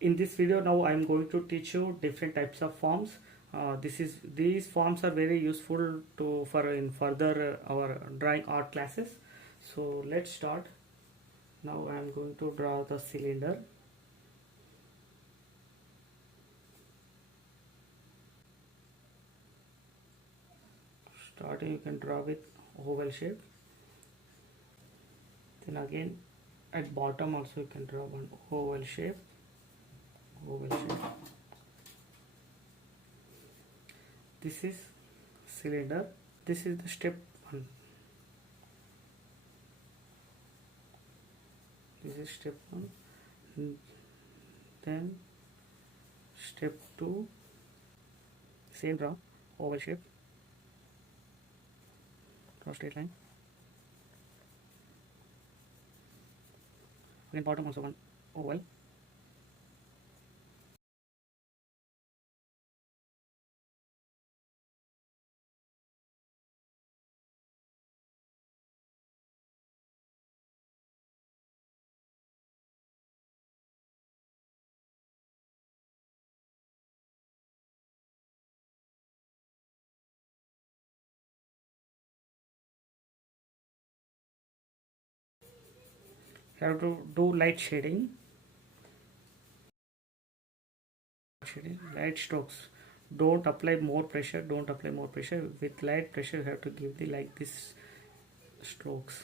In this video now I am going to teach you different types of forms. These forms are very useful to for in further our drawing art classes. So let's start. Now I am going to draw the cylinder. Starting, you can draw with oval shape. Then again at bottom also you can draw one oval shape. This is cylinder. This is the step 1. This is step 1. Then step 2, same draw oval shape, draw straight line. Again bottom also one oval. You have to do light shading, light strokes. Don't apply more pressure. With light pressure you have to give the like this strokes.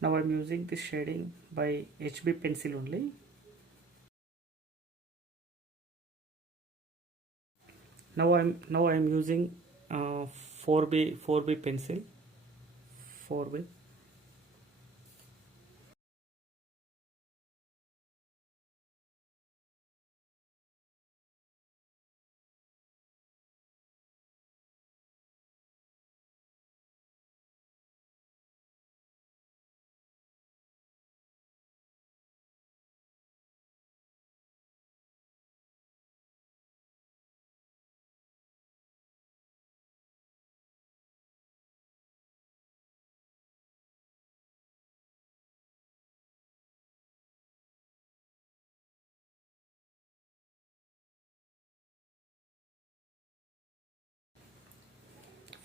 Now I am using this shading by HB pencil only. Now I am using 4B pencil. 4B.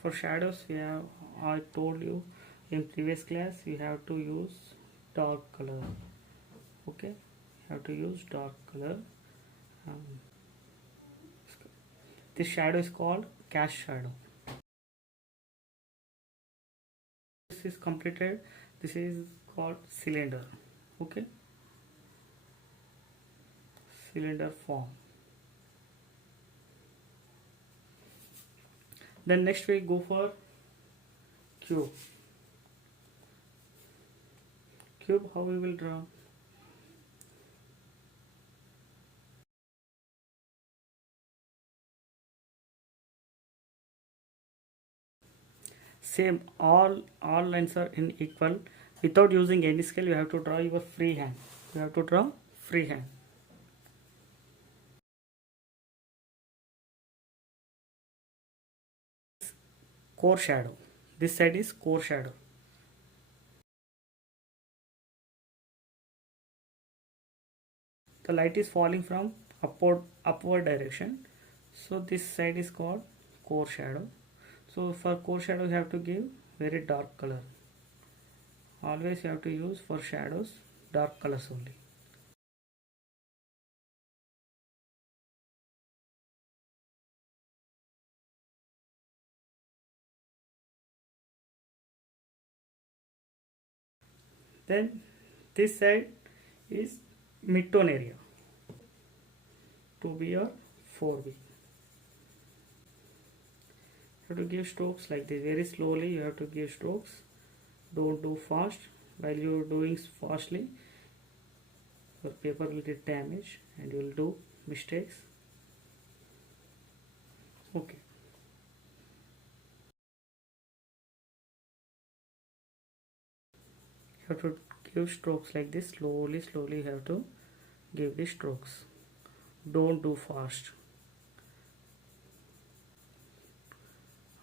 For shadows, I told you in previous class you have to use dark color. Okay, you have to use dark color. This shadow is called cast shadow. This is completed. This is called cylinder. Okay, cylinder form. Then next we go for cube. Cube, how we will draw? Same, all lines are in equal. Without using any scale, you have to draw your free hand. You have to draw free hand. Core shadow. This side is core shadow. The light is falling from upward direction, so this side is called core shadow. So for core shadow you have to give very dark color. Always you have to use for shadows dark colors only. Then this side is mid-tone area, 2B or 4B. You have to give strokes like this, very slowly you have to give strokes. Don't do fast. While you are doing fastly, your paper will get damaged and you will do mistakes. Okay. You have to give strokes like this, slowly you have to give the strokes. Don't do fast.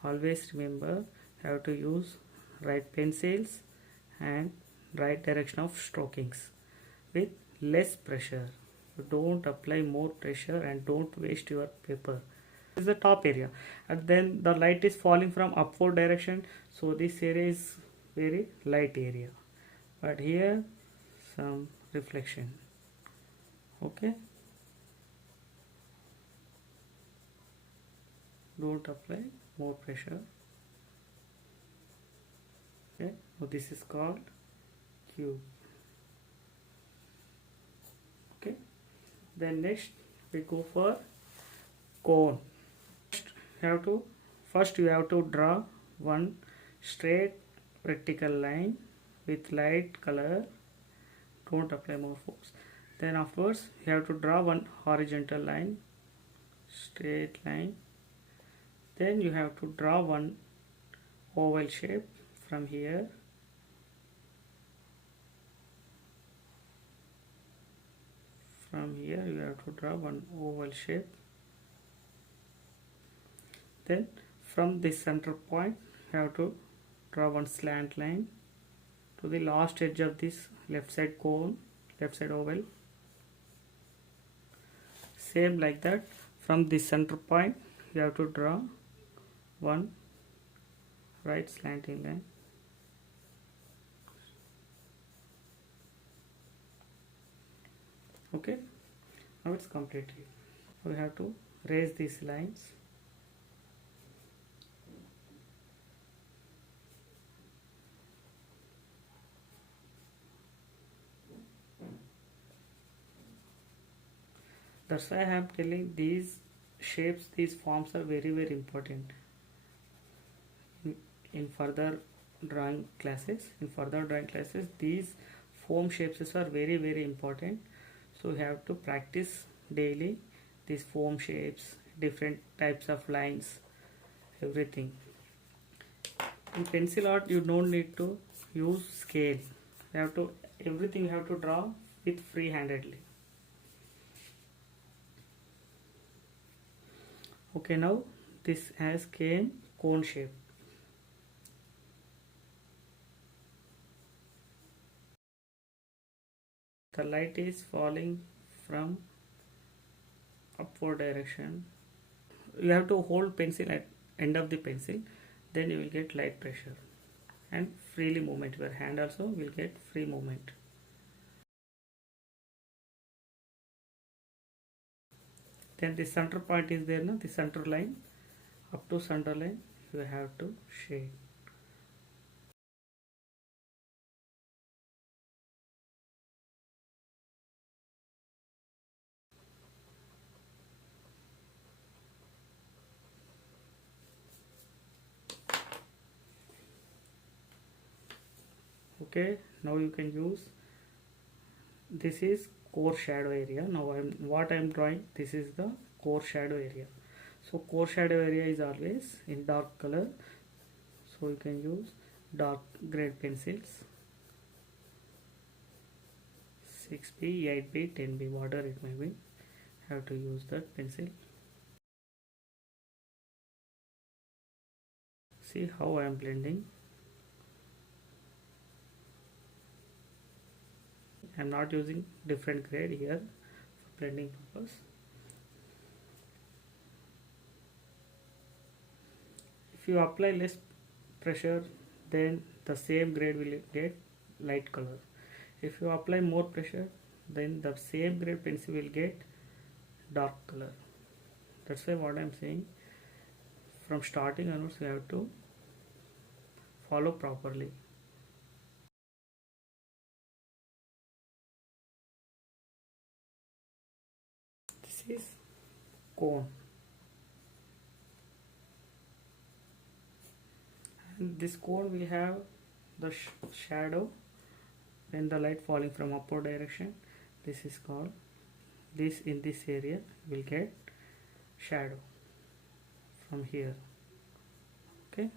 always remember you have to use right pencils and right direction of strokings with less pressure. You don't apply more pressure and don't waste your paper. This is the top area, and then the light is falling from upward direction, so this area is very light area, but here some reflection. Okay, don't apply more pressure. Okay, so this is called cube. Okay, then next we go for cone. First you have to draw one straight vertical line with light color. Don't apply more force. Then afterwards you have to draw one horizontal line, straight line. Then you have to draw one oval shape from here. From here you have to draw one oval shape. Then from this center point you have to draw one slant line to the last edge of this left side cone, left side oval. Same like that, from this center point you have to draw one right slanting line. Okay, now it's completely. We have to raise these lines. That's why I am telling these shapes, these forms are very important in further drawing classes. In further drawing classes, these form shapes are very important. So you have to practice daily these form shapes, different types of lines, everything. In pencil art, you don't need to use scale. You have to everything you have to draw with free-handedly. Okay, now this has cone shape. The light is falling from upward direction. You have to hold pencil at end of the pencil, then you will get light pressure and freely movement. Your hand also will get free movement. Then the center point is there, the center line. Up to center line you have to shade. Okay, now you can use, this is core shadow area. Now what I am drawing, this is the core shadow area. So core shadow area is always in dark color, so you can use dark grade pencils, 6B, 8B, 10B, whatever it may be. Have to use that pencil. See how I am blending. I am not using different grade here for blending purpose. If you apply less pressure, then the same grade will get light color. If you apply more pressure, then the same grade pencil will get dark color. That's why what I am saying, from starting onwards you have to follow properly. This is cone, and this cone will have the shadow when the light falling from upward direction. This is called, this in this area will get shadow from here. Okay,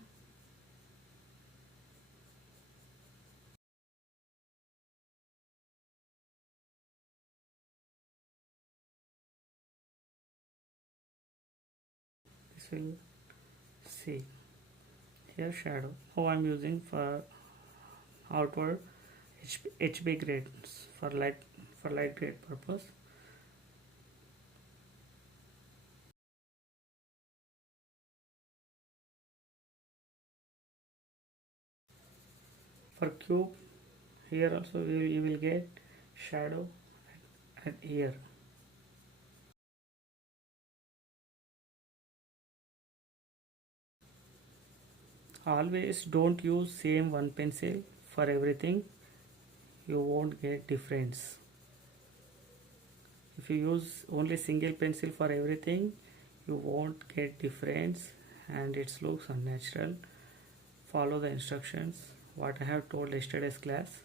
this will see. here shadow. Now I'm using for outward HB grades for light grade purpose. For cube, here also you will get shadow at here. Always don't use same one pencil for everything, you won't get difference. If you use only single pencil for everything, you won't get difference and it looks unnatural. Follow the instructions what I have told yesterday's class.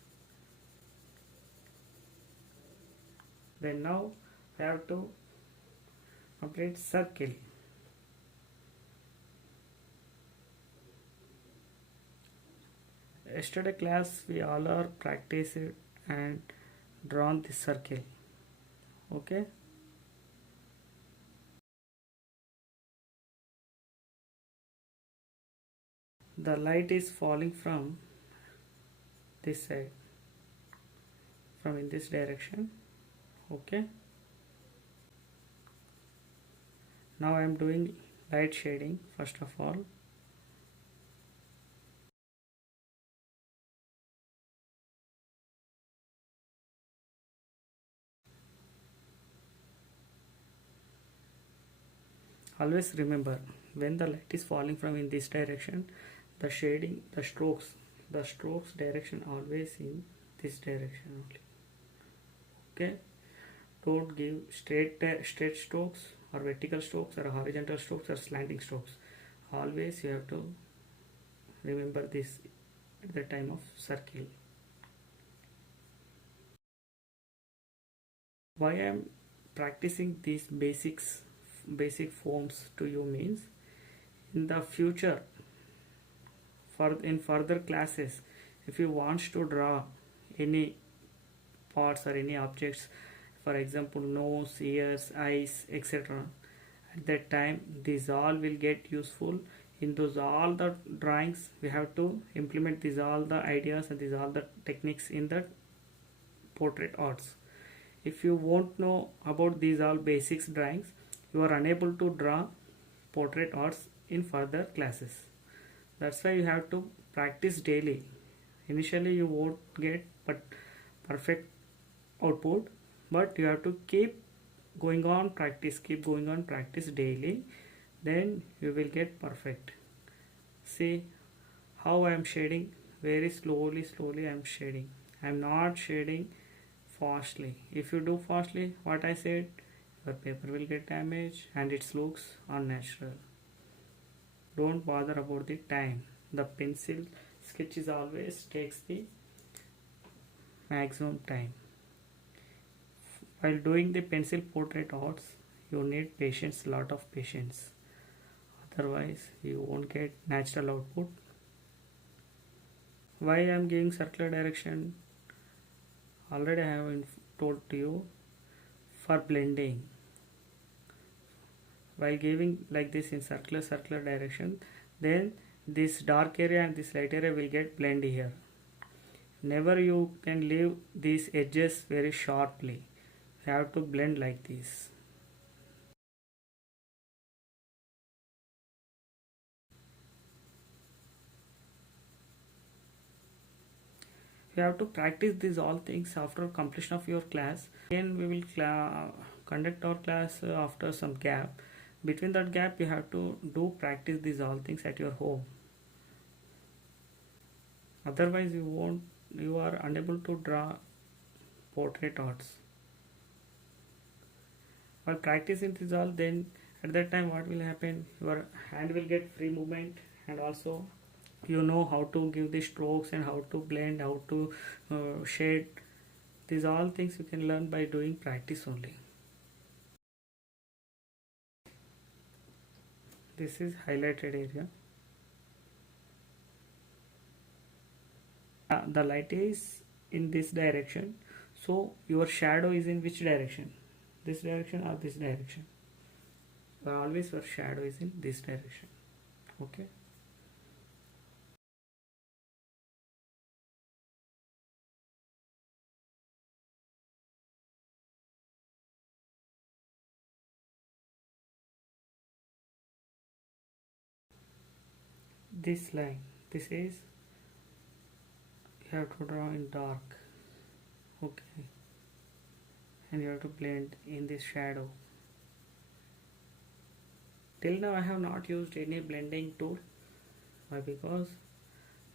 Then now I have to complete circle. Yesterday class we all are practiced and drawn this circle. Okay. The light is falling from this side, from in this direction. Okay. Now I am doing light shading first of all. Always remember, when the light is falling from in this direction, the shading, the strokes direction always in this direction only. Okay. Don't give straight strokes or vertical strokes or horizontal strokes or slanting strokes. Always you have to remember this at the time of circle. Why I am practicing these basic forms to you means, in the future, in further classes, if you want to draw any parts or any objects, for example nose, ears, eyes, etc., at that time these all will get useful. In those all the drawings we have to implement these all the ideas and these all the techniques in the portrait arts. If you won't know about these all basics drawings, you are unable to draw portrait arts in further classes. That's why you have to practice daily. Initially you won't get perfect output, but you have to keep going on practice daily, then you will get perfect. See how I am shading, very slowly I am shading. I am not shading fastly. If you do fastly, what I said, your paper will get damaged and it looks unnatural. Don't bother about the time. The pencil sketch is always takes the maximum time. While doing the pencil portrait arts, you need patience, lot of patience. Otherwise, you won't get natural output. Why I am giving circular direction? Already I have told to you, for blending. While giving like this in circular direction, then this dark area and this light area will get blend here. Never you can leave these edges very sharply. You have to blend like this. You have to practice these all things after completion of your class. Then we will conduct our class after some gap. Between that gap you have to practice these all things at your home. Otherwise you are unable to draw portrait arts. While practicing this all, then at that time what will happen, your hand will get free movement, and also you know how to give the strokes and how to blend, how to shade. These all things you can learn by doing practice only. This is highlighted area. The light is in this direction, so your shadow is in which direction? This direction or this direction? Always your shadow is in this direction. Okay. this line, this is you have to draw in dark. Okay, and you have to blend in this shadow. Till now I have not used any blending tool. Why? Because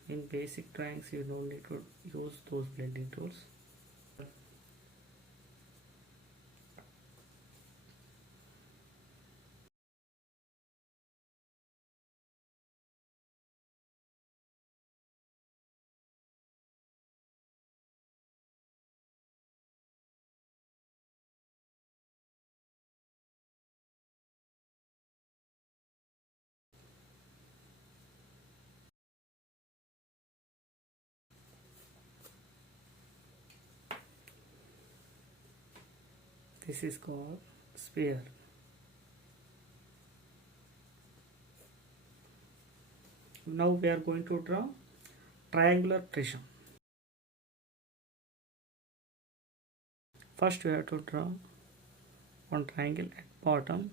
in basic drawings you don't need to use those blending tools. This is called sphere. Now we are going to draw triangular prism. First we have to draw one triangle at bottom.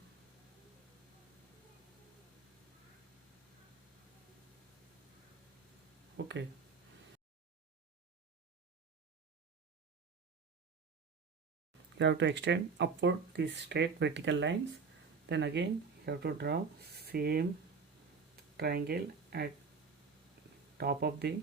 Okay. You have to extend upward these straight vertical lines. Then again you have to draw same triangle at top of the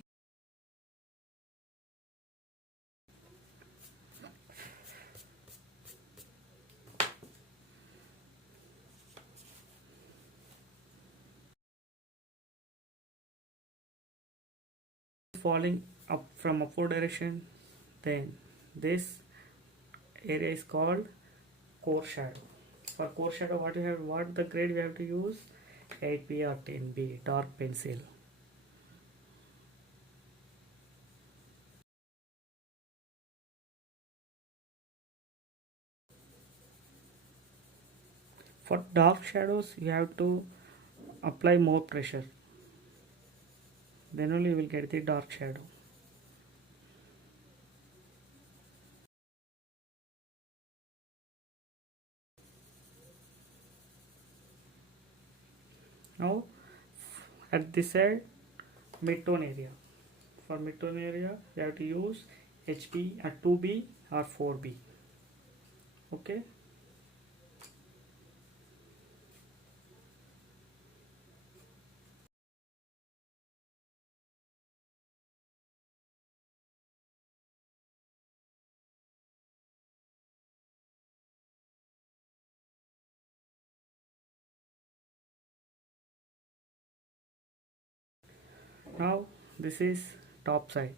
falling up from upward direction. Then this area is called core shadow. For core shadow, what the grade we have to use? 8B or 10B dark pencil. For dark shadows you have to apply more pressure, then only you will get the dark shadow. Now at this side, mid-tone area. For mid-tone area you have to use HB at 2B or 4B. Okay. Now this is top side.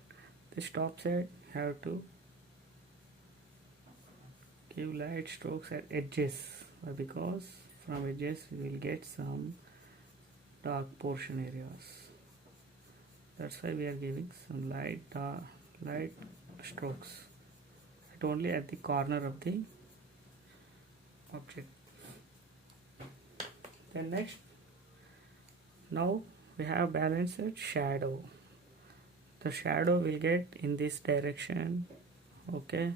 This top side you have to give light strokes at edges, because from edges you will get some dark portion areas. That's why we are giving some light strokes only at the corner of the object. Then next, now we have balanced shadow. The shadow will get in this direction. Okay.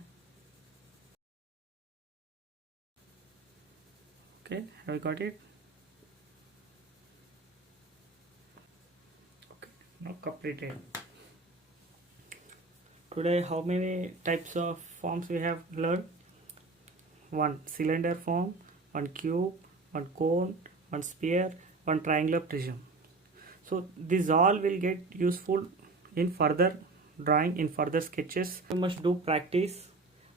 Okay, have you got it? Okay, now completed. Today how many types of forms we have learned? One cylinder form, one cube, one cone, one sphere, one triangular prism. So these all will get useful in further drawing, in further sketches. You must do practice.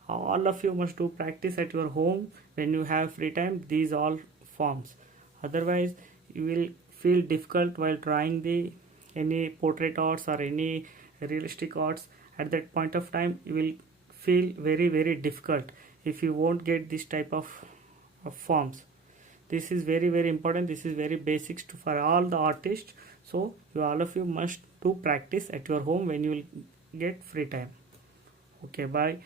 All of you must do practice at your home when you have free time, these all forms. Otherwise you will feel difficult while drawing the any portrait arts or any realistic arts. At that point of time you will feel very difficult if you won't get this type of forms. This is very important. This is very basics for all the artists. So all of you must do practice at your home when you will get free time. Okay, bye.